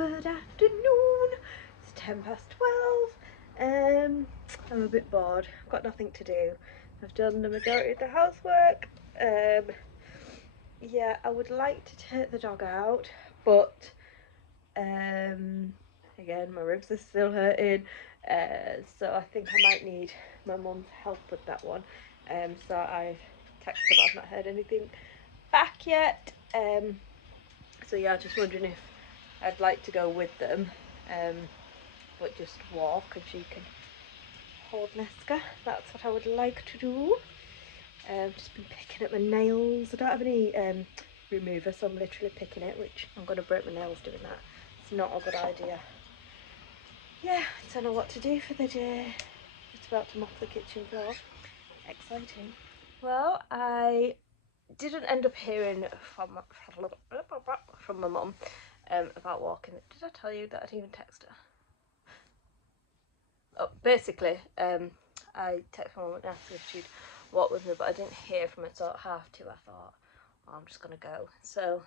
good afternoon. It's 12:10. I'm a bit bored. I've got nothing to do. I've done the majority of the housework. Yeah, I would like to take the dog out, but again, my ribs are still hurting. So I think I might need my mum's help with that one. So I've texted her, but I've not heard anything back yet. So yeah, just wondering if I'd like to go with them, but just walk and she can hold Nesca. That's what I would like to do. Just been picking up my nails. I don't have any remover, so I'm literally picking it, which I'm going to break my nails doing that. It's not a good idea. Yeah, I don't know what to do for the day. Just about to mop the kitchen floor. Exciting. Well, I didn't end up hearing from my mum about walking. Did I tell you that I didn't even text her? Oh, basically, I texted my mum and asked if she'd walk with me, but I didn't hear from her, so at 2:30 I thought, oh, I'm just going to go. So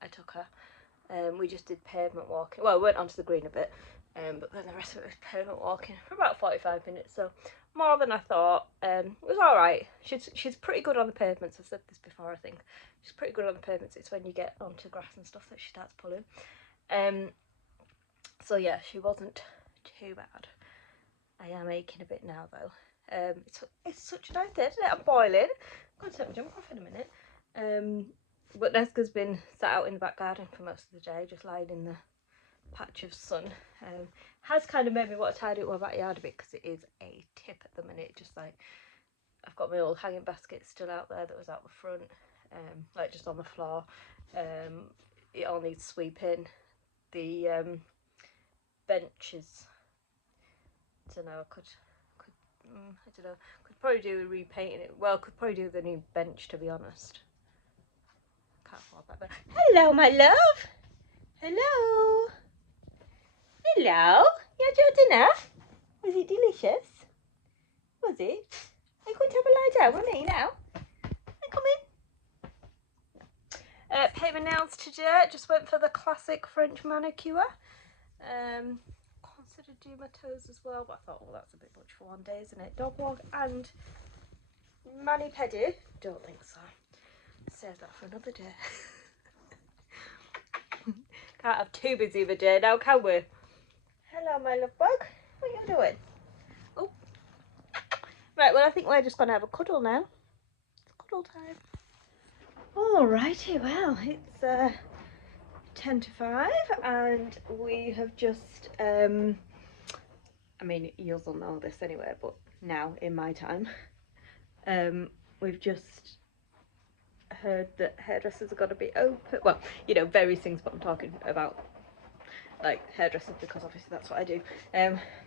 I took her. We just did pavement walking. Well, we went onto the green a bit, but then the rest of it was pavement walking for about 45 minutes, so more than I thought. It was alright. She's pretty good on the pavements. I've said this before, I think. She's pretty good on the pavements. It's when you get onto grass and stuff that she starts pulling. So yeah, she wasn't too bad. I am aching a bit now though. It's such a nice day today. I'm boiling. I'm going to take my jumper off in a minute. But Nesca's been sat out in the back garden for most of the day, just lying in the patch of sun. Has kind of made me want to tidy up my backyard a bit because it is a tip at the minute. Just like, I've got my old hanging basket still out there that was out the front, like just on the floor. It all needs sweeping. The bench is, I don't know, I don't know, could probably do with repainting it. Well, could probably do with a new bench, to be honest. Can't afford that, but hello, my love. Hello. Hello. You had your dinner? Was it delicious? Was it? Are you going to have a lie down with me now? Come in. Paint my nails today. Just went for the classic French manicure. Considered doing my toes as well, but I thought, well, that's a bit much for one day, isn't it? Dog walk and mani-pedi? Don't think so. Save that for another day. Can't have too busy of a day now, can we? Hello, my love bug. What are you doing? Oh. Right, well, I think we're just going to have a cuddle now. It's cuddle time. Alrighty, well, it's 4:50 and we have just, I mean, you'll know this anyway, but now, in my time, we've just heard that hairdressers are going to be open. Well, you know, various things, but I'm talking about like hairdressers because obviously that's what I do.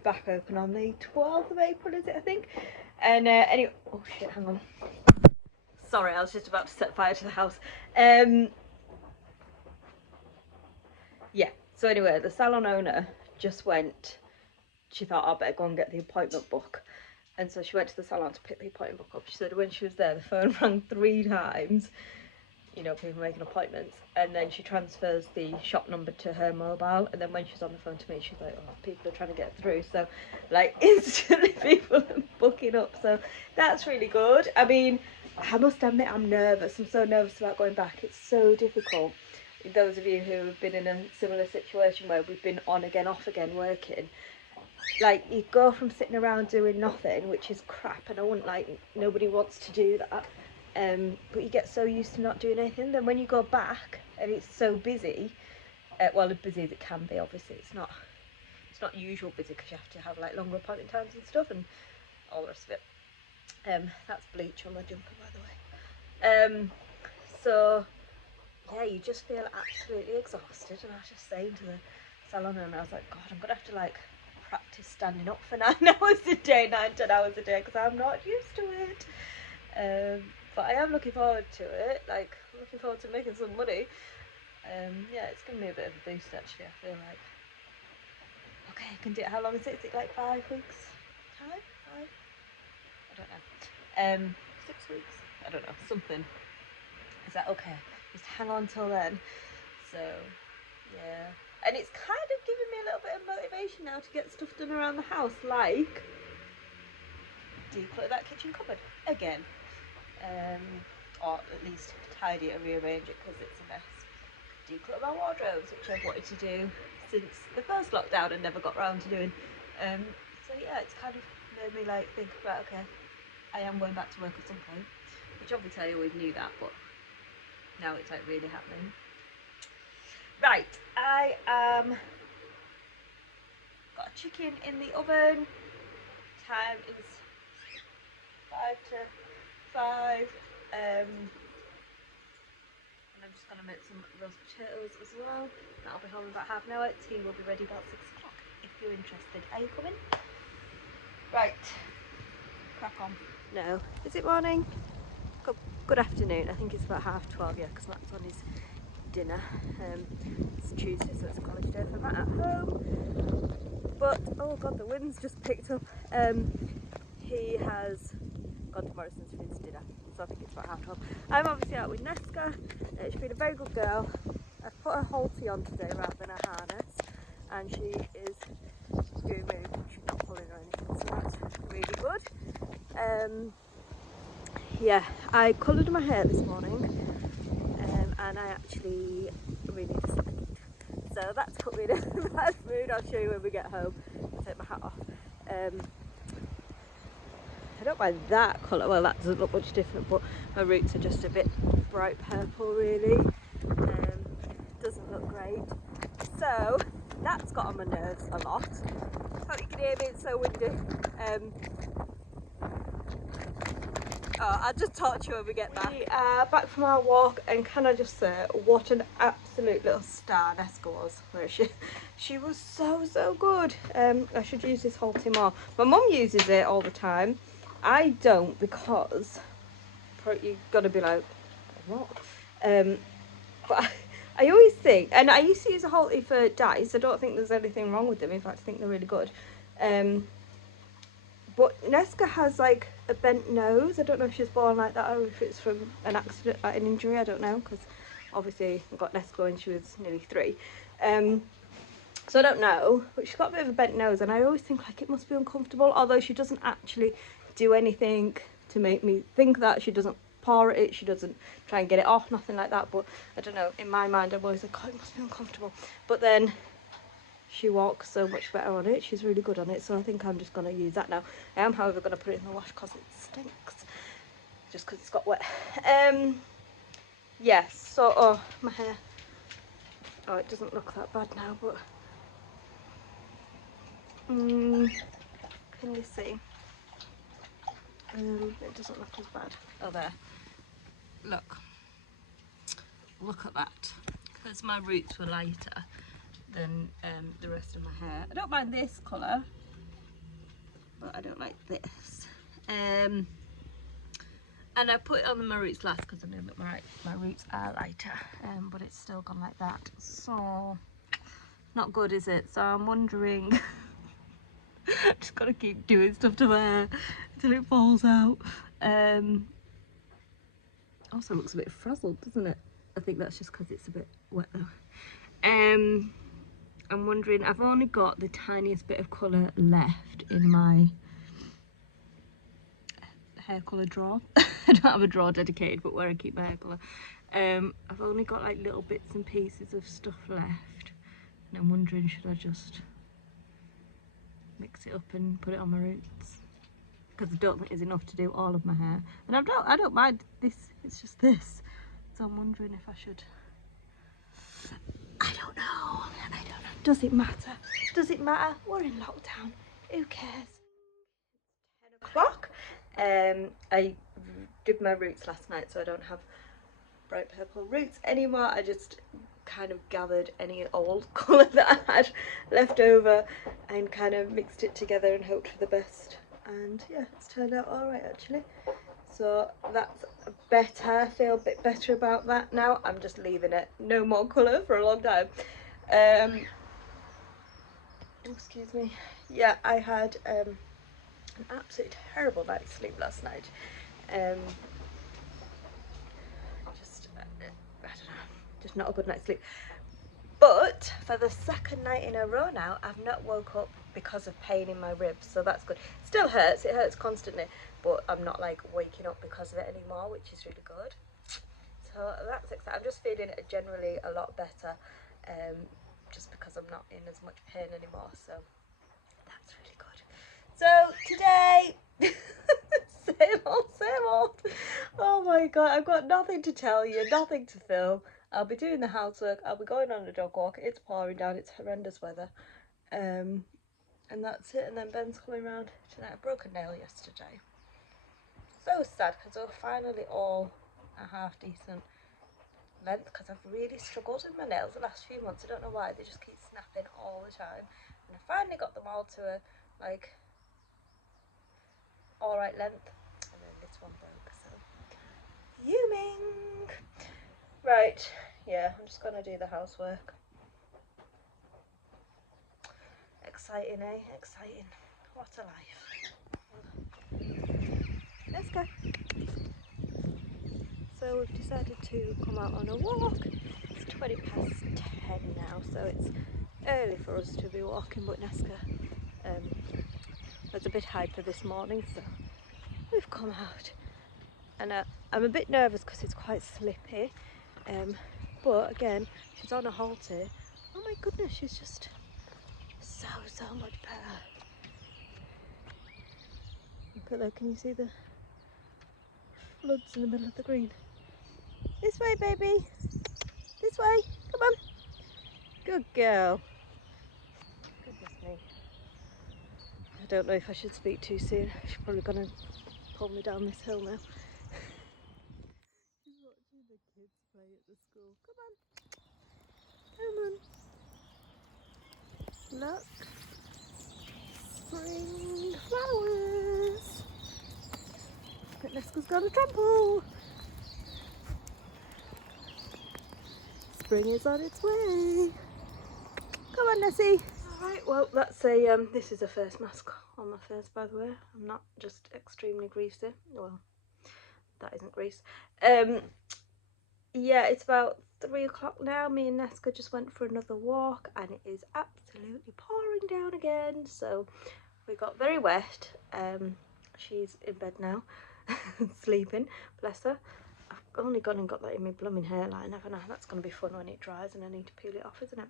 Back open on the 12th of April, is it, I think? And anyway, oh shit, hang on. Sorry, I was just about to set fire to the house. Yeah, so anyway, the salon owner just went, she thought, I better go and get the appointment book. And so she went to the salon to pick the appointment book up. She said when she was there, the phone rang 3 times. You know, people making appointments, and then she transfers the shop number to her mobile, and then when she's on the phone to me, she's like, oh, people are trying to get through. So like instantly people are booking up, so that's really good. I mean, I must admit I'm nervous. I'm so nervous about going back. It's so difficult. Those of you who have been in a similar situation where we've been on again, off again working, like you go from sitting around doing nothing, which is crap, and I wouldn't, like, nobody wants to do that. But you get so used to not doing anything, then when you go back and it's so busy, well, as busy as it can be, obviously it's not usual busy because you have to have like longer appointment times and stuff and all the rest of it. That's bleach on my jumper, by the way. So yeah, you just feel absolutely exhausted, and I was just saying to the salon owner, I was like, God, I'm gonna have to like practice standing up for 9 hours a day, 9-10 hours a day, because I'm not used to it. But I am looking forward to it, like looking forward to making some money. Yeah, it's given me a bit of a boost actually. I feel like, okay, I can do it. How long is it? Is it like 5 weeks time? 5? I don't know. 6 weeks? I don't know, something. Is that okay? Just hang on till then. So yeah, And it's kind of giving me a little bit of motivation now to get stuff done around the house, like declutter that kitchen cupboard again, or at least tidy it and rearrange it because it's a mess. Declutter my wardrobes, which I've wanted to do since the first lockdown and never got round to doing. So yeah, it's kind of made me like think, right, okay, I am going back to work at some point, which obviously I always knew that, but now it's like really happening. Right, I got a chicken in the oven. Time is 5 to 5, and I'm just going to make some roast potatoes as well. That'll be home in about half an hour. Tea will be ready about 6 o'clock if you're interested. Are you coming? Right, crack on. No, is it morning? Good afternoon. I think it's about 12:30, yeah, because Matt's on his dinner. It's Tuesday, so it's a college day for Matt at home. But oh god, the wind's just picked up. He has gone to Morrison's for his dinner, so I think it's about 12:30. I'm obviously out with Neska. She's been a very good girl. I've put her halty on today rather than a harness, and she is doing really good. She's not pulling or anything, so that's really good. Yeah, I coloured my hair this morning, and I actually really disliked it. So that's put me in a bad mood. I'll show you when we get home. I'll take my hat off. I don't mind that colour, well that doesn't look much different, but my roots are just a bit bright purple really. Doesn't look great. So that's got on my nerves a lot. Hope you can hear me, it's so windy. I'll just talk to you when we get back. We are back from our walk, and can I just say what an absolute little star Neska was. Where she was so good. I should use this halty more. My mum uses it all the time. I don't, because you're gonna be like, what? But I always think, and I used to use a halty for dice. I don't think there's anything wrong with them. In fact, I think they're really good. But Neska has like a bent nose. I don't know if she's born like that or if it's from an accident, like an injury. I don't know, because obviously I got Neska when she was nearly 3. So I don't know, but she's got a bit of a bent nose, and I always think like it must be uncomfortable, although she doesn't actually do anything to make me think that. She doesn't paw at it, she doesn't try and get it off, nothing like that. But I don't know, in my mind I'm always like, oh, it must be uncomfortable. But then she walks so much better on it. She's really good on it, so I think I'm just going to use that now. I am, however, going to put it in the wash because it stinks, just because it's got wet. Yes, so, oh, my hair. Oh, it doesn't look that bad now, but can you see? It doesn't look as bad. Oh, there. Look at that. Because my roots were lighter than the rest of my hair. I don't mind this colour, but I don't like this. And I put it on my roots last because I know that my roots are lighter, but it's still gone like that. So, not good, is it? So I'm wondering, I'm just got to keep doing stuff to my hair until it falls out. Also looks a bit frazzled, doesn't it? I think that's just because it's a bit wet though. I'm wondering, I've only got the tiniest bit of colour left in my hair colour drawer. I don't have a drawer dedicated, but where I keep my hair colour. I've only got like little bits and pieces of stuff left, and I'm wondering, should I just mix it up and put it on my roots? Because I don't think there's enough to do all of my hair, and I don't mind this. It's just this. So I'm wondering if I should. I don't know. Does it matter? Does it matter? We're in lockdown. Who cares? 10 o'clock. I did my roots last night, so I don't have bright purple roots anymore. I just kind of gathered any old colour that I had left over and kind of mixed it together and hoped for the best. And yeah, it's turned out alright actually. So that's better. I feel a bit better about that now. I'm just leaving it. No more colour for a long time. Excuse me. Yeah, I had an absolutely terrible night's sleep last night. Just I don't know, just not a good night's sleep. But for the second night in a row now, I've not woke up because of pain in my ribs, so that's good. Still hurts, it hurts constantly, but I'm not like waking up because of it anymore, which is really good. So that's exciting. I'm just feeling generally a lot better, just because I'm not in as much pain anymore, so that's really good. So today, same old, same old. Oh my god, I've got nothing to tell you, nothing to film. I'll be doing the housework, I'll be going on a dog walk, it's pouring down, it's horrendous weather. And that's it, and then Ben's coming round tonight. I broke a nail yesterday. So sad, because they were finally all a half decent length, because I've really struggled with my nails the last few months. I don't know why, they just keep snapping all the time. And I finally got them all to a, like, alright length. And then this one broke, so fuming. Right, yeah, I'm just gonna do the housework. Exciting, eh? Exciting. What a life. Let's go. So we've decided to come out on a walk. It's 20 past 10 now, so it's early for us to be walking, but Nesca was a bit hyper this morning, so we've come out. And I'm a bit nervous because it's quite slippy, but again, she's on a halter. Oh my goodness, she's just so much better. Look at that, can you see the floods in the middle of the green? This way, baby. This way. Come on. Good girl. Goodness me. I don't know if I should speak too soon. She's probably going to pull me down this hill now. She's watching the kids play at the school. Come on. Look. Spring flowers. But Nesca's got a trample. Spring is on its way. Come on, Nessie. Alright, well, that's a, this is a first mask on my face, by the way. I'm not just extremely greasy. Well, that isn't grease. Yeah, it's about 3 o'clock now. Me and Nesca just went for another walk, and it is absolutely pouring down again. So we got very wet. She's in bed now, sleeping, bless her. I've only gone and got that in my blooming hairline, haven't I? That's going to be fun when it dries and I need to peel it off, isn't it?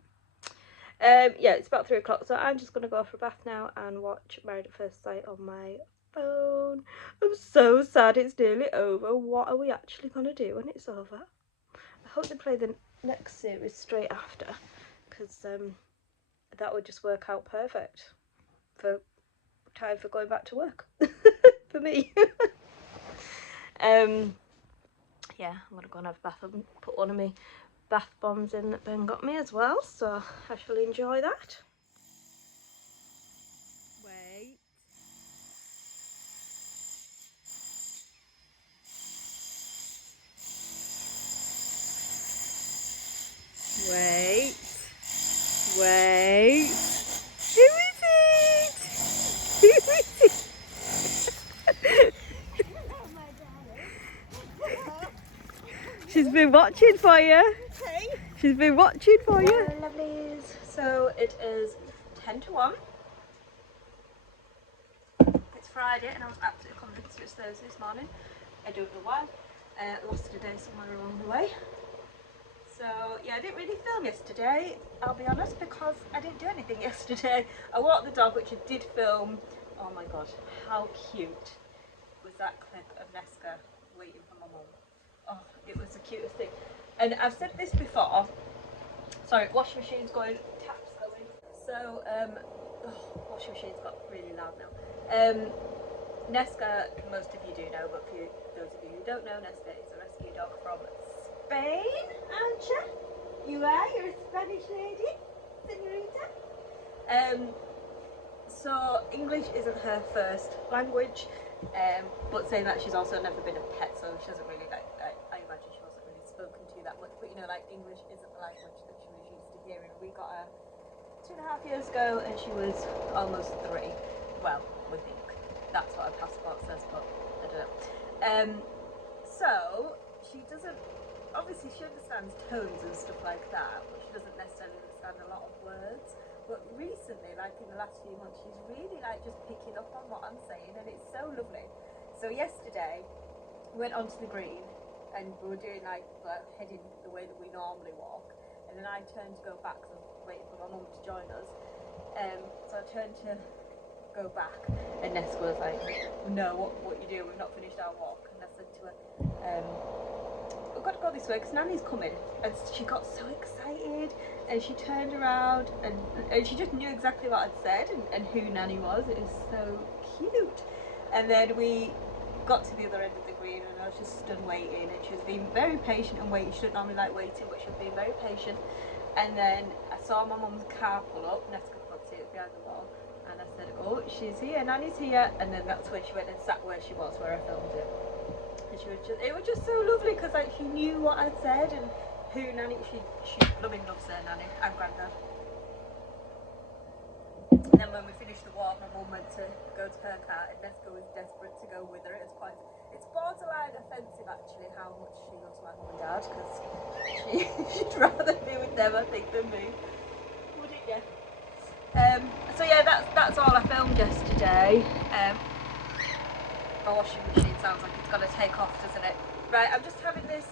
Yeah, it's about 3 o'clock, so I'm just going to go for a bath now and watch Married at First Sight on my phone. I'm so sad it's nearly over. What are we actually going to do when it's over? I hope they play the next series straight after, because that would just work out perfect for time for going back to work for me. Yeah, I'm gonna go and have a bath and put one of my bath bombs in that Ben got me as well, so I shall enjoy that. Wait. Wait. Wait. Who is it? Who is it? She's been watching for you. She's been watching for you. Hello, lovelies. So it is 10 to 1. It's Friday and I was absolutely convinced it was Thursday this morning. I don't know why. Lost a day somewhere along the way. So yeah, I didn't really film yesterday, I'll be honest, because I didn't do anything yesterday. I walked the dog, which I did film. Oh my god, how cute was that clip of Nesca waiting for my mum? Oh, it was the cutest thing. And I've said this before. Sorry, washing machine's going, taps going. So, washing machine's got really loud now. Nesca, most of you do know, but for those of you who don't know, Nesca is a rescue dog from Spain, aren't you? You are, you're a Spanish lady, senorita. So English isn't her first language, but saying that, she's also never been a pet, so she doesn't really like, I imagine she wasn't really spoken to that much, but you know, like, English isn't the language that she was used to hearing. We got her 2.5 years ago and she was almost 3. Well, we think. That's what her passport says, but I don't know. So she doesn't obviously she understands tones and stuff like that, but she doesn't necessarily understand a lot of words. But recently, like in the last few months, she's really like just picking up on what I'm saying, and it's so lovely. So yesterday, we went onto the green, and we were doing like heading the way that we normally walk, and then I turned to go back because I was waiting for my mum to join us. So I turned to go back, and Nessa was like, "No, what you do? We've not finished our walk." And I said to her, "We've got to go this way because Nanny's coming." And she got so excited, and she turned around, and she just knew exactly what I'd said and who Nanny was. It was so cute. And then we got to the other end of the green, and I was just stood waiting, and she was being very patient and waiting. She didn't normally like waiting, but she was being very patient. And then I saw my mum's car pull up. Nessa could see it behind the wall. And I said, "Oh, she's here, Nanny's here." And then that's when she went and sat where she was, where I filmed it. And it was just so lovely because like she knew what I'd said and who Nanny, she loving loves her Nanny and Grandad. And then when we finished the walk, my mum went to go to her car, and Nessa was desperate to go with her. It's borderline offensive actually how much she loves my mum and dad, because she'd rather be with them, I think, than me. Wouldn't you? So yeah, that's all I filmed yesterday. My washing machine sounds like it's gonna take off, doesn't it? Right, I'm just having this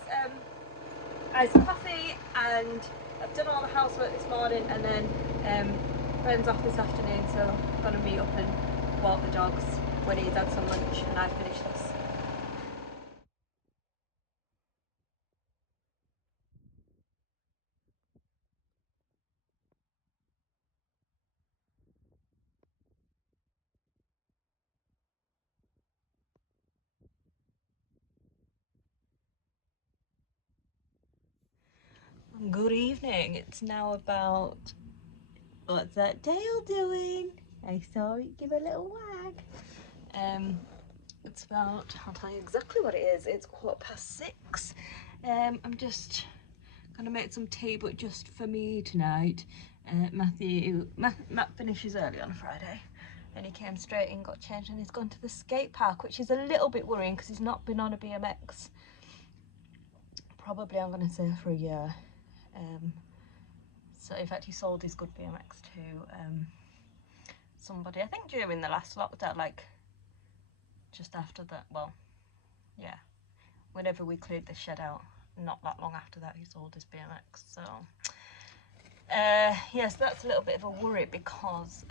iced coffee, and I've done all the housework this morning, and then friend's off this afternoon, so I'm gonna meet up and walk the dogs when he's had some lunch and I finish this. Good evening. It's now about, what's that Dale doing? I saw it give a little wag. It's about, I'll tell you exactly what it is. It's 6:15. I'm just gonna make some tea, but just for me tonight. Matt finishes early on a Friday, and he came straight in, got changed, and he's gone to the skate park, which is a little bit worrying because he's not been on a BMX. Probably, I'm gonna say, for a year. So in fact, he sold his good BMX to somebody, I think during the last lockdown, like just after that. Well, yeah, whenever we cleared the shed out, not that long after that, he sold his BMX. So yes, that's a little bit of a worry because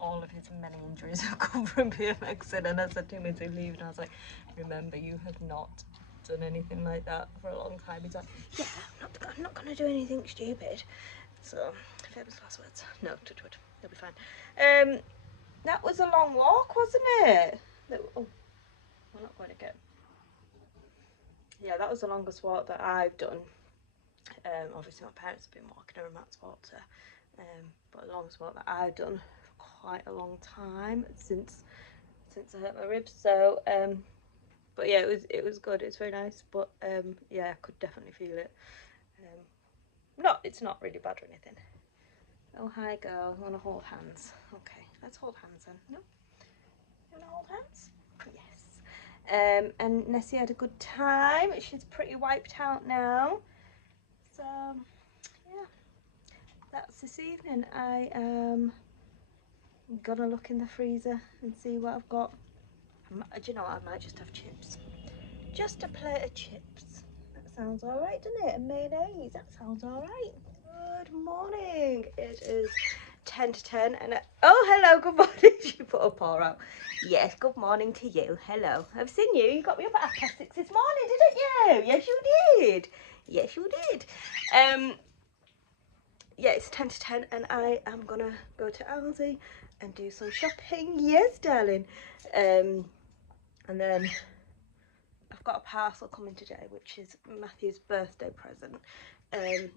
all of his many injuries have come from BMXing. And I said to him as he was leaving, I was like, "Remember, you have not done anything like that for a long time." He's like, "Yeah, I'm not gonna do anything stupid." So famous last words. No, touch wood, they'll be fine. That was a long walk, wasn't it? Oh, we're not going to get. Yeah, that was the longest walk that I've done. Obviously my parents have been walking over Matt's water, but the longest walk that I've done for quite a long time since I hurt my ribs. So but yeah, it was good. It's very nice, but yeah, I could definitely feel it. It's not really bad or anything. Oh, hi girl, you want to hold hands? Okay, let's hold hands then. No, you want to hold hands? Yes. And Nessie had a good time. She's pretty wiped out now. So yeah, that's this evening. I am gonna look in the freezer and see what I've got. Do you know what? I might just have chips. Just a plate of chips. That sounds alright, doesn't it? And mayonnaise. That sounds alright. Good morning. It is 10 to 10 and oh, hello, good morning. She put her paw out. Yes, good morning to you. Hello. I've seen you. You got me up at 6:30 this morning, didn't you? Yes, you did. Yes, you did. Yeah, it's 10 to 10 and I am gonna go to Aldi and do some shopping. Yes, darling. And then I've got a parcel coming today, which is Matthew's birthday present.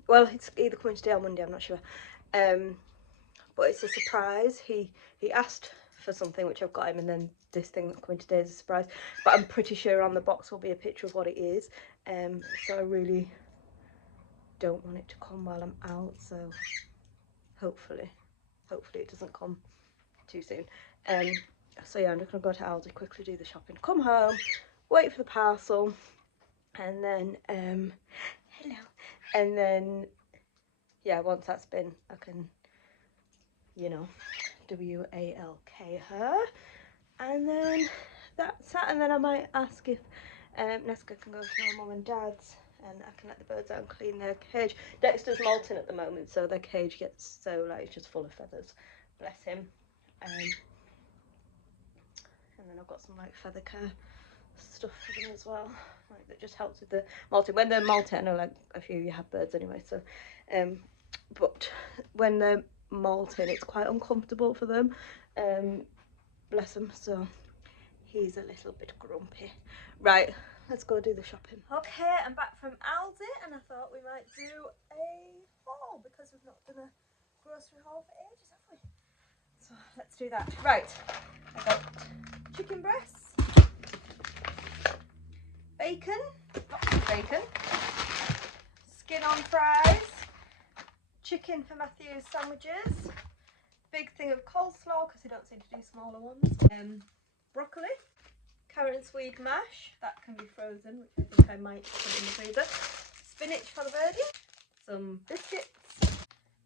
Well, it's either coming today or Monday, I'm not sure. But it's a surprise. He asked for something which I've got him, and then this thing that's coming today is a surprise. But I'm pretty sure on the box will be a picture of what it is. So I really don't want it to come while I'm out. So hopefully it doesn't come too soon. So yeah, I'm just gonna go to Aldi, quickly do the shopping, come home, wait for the parcel, And then hello, and then yeah, once that's been, I can, you know, WALK her, and then that's that. And then I might ask if Nesca can go to her mum and dad's, and I can let the birds out and clean their cage. Dexter's molting at the moment, so their cage gets so like it's just full of feathers, bless him. And then I've got some like feather care stuff for them as well, like that just helps with the molting. When they're molting, I know like a few you have birds anyway, so but when they're molting it's quite uncomfortable for them, bless them, so he's a little bit grumpy. Right, let's go do the shopping. Okay, I'm back from Aldi, and I thought we might do a haul because we've not done a grocery haul for ages, have we? So let's do that. Right, I got chicken breasts, bacon, lots of bacon, skin on fries, chicken for Matthew's sandwiches, big thing of coleslaw because he don't seem to do smaller ones, broccoli, carrot and swede mash, that can be frozen, which I think I might put in the freezer, spinach for the birdie, some biscuits,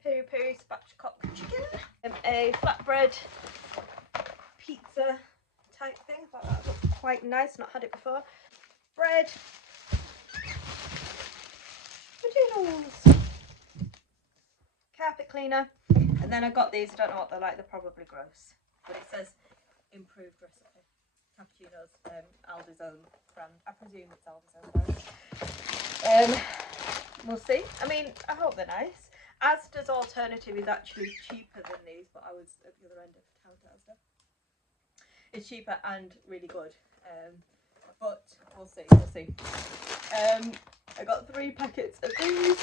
peri peri spatchcock chicken, a flatbread pizza type thing. I thought that looked quite nice, not had it before. Bread, potatoes, carpet cleaner, and then I got these. I don't know what they're like. They're probably gross, but it says improved recipe. Cappuccinos, Aldi's own brand. I presume it's Aldi's own brand. We'll see. I mean, I hope they're nice. Asda's alternative is actually cheaper than these, but I was at the other end of town to Asda. It's cheaper and really good, but we'll see. We'll see. I got 3 packets of these,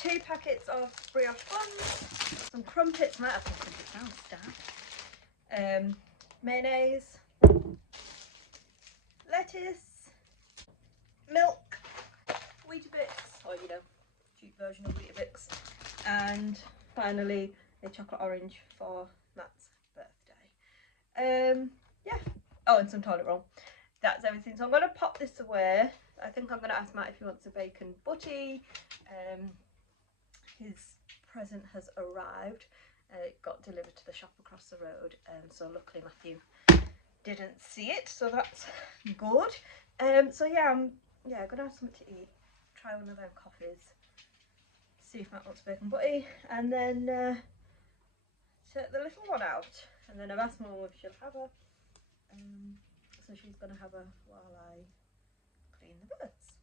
2 packets of brioche buns, some crumpets. Might have some crumpets now. Stab. Mayonnaise, lettuce, milk, Weetabix, or you know, cheap version of Weetabix, and finally a chocolate orange for Matt's birthday. Yeah. Oh, and some toilet roll. That's everything. So I'm going to pop this away. I think I'm going to ask Matt if he wants a bacon butty. His present has arrived. It got delivered to the shop across the road, so luckily Matthew didn't see it, so that's good. So yeah, I'm gonna have something to eat, try one of them coffees, see if Matt wants bacon butty, and then take the little one out. And then I've asked Mum if she'll have her, so she's gonna have her while I clean the birds.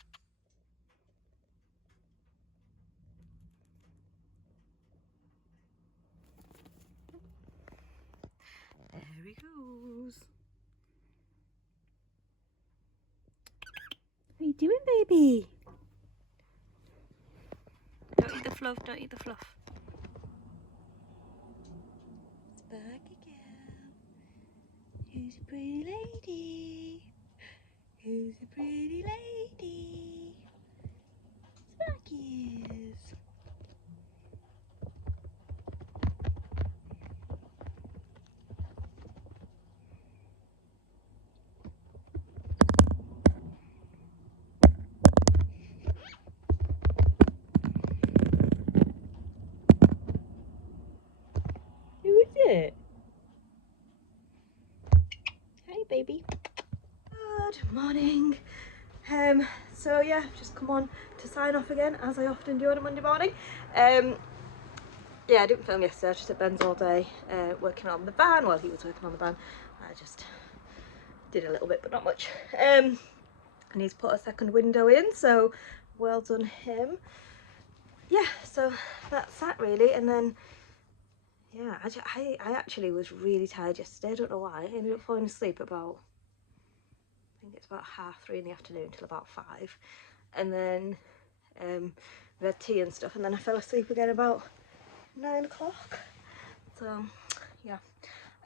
There he goes. What are you doing, baby? Don't eat the fluff, don't eat the fluff. Sparky girl. Who's a pretty lady? Who's a pretty lady? Sparky is. Who is it? Hi, baby. Good morning. So yeah, just come on to sign off again, as I often do on a Monday morning. Yeah, I didn't film yesterday. I was just at Ben's all day, working on the van. Well, he was working on the van. I just did a little bit, but not much. And he's put a second window in, so well done him. Yeah, so that's that really. And then yeah, I actually was really tired yesterday. I don't know why. I ended up falling asleep about, I think it's about 3:30 in the afternoon till about 5, and then we had tea and stuff, and then I fell asleep again about 9 o'clock. So yeah,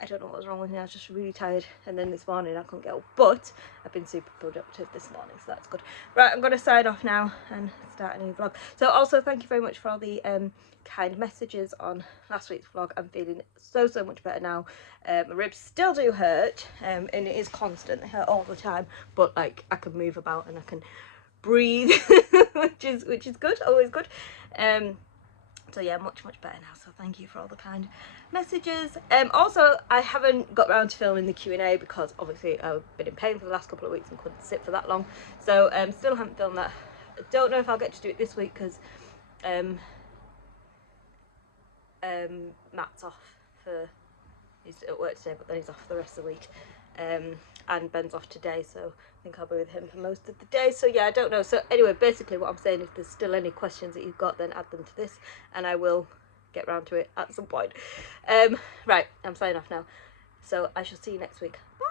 I don't know what was wrong with me, I was just really tired, and then this morning I couldn't get up, but I've been super productive this morning, so that's good. Right, I'm going to sign off now and start a new vlog. So also thank you very much for all the kind messages on last week's vlog. I'm feeling so much better now. My ribs still do hurt, and it is constant, they hurt all the time, but like I can move about and I can breathe, which is good, always good. So yeah, much better now, so thank you for all the kind messages. Also, I haven't got around to filming the Q&A because obviously I've been in pain for the last couple of weeks and couldn't sit for that long, so still haven't filmed that. I don't know if I'll get to do it this week because Matt's off he's at work today, but then he's off for the rest of the week, and Ben's off today, so I think I'll be with him for most of the day. So yeah, I don't know. So anyway, basically what I'm saying, if there's still any questions that you've got, then add them to this and I will get round to it at some point. Right, I'm signing off now, so I shall see you next week. Bye.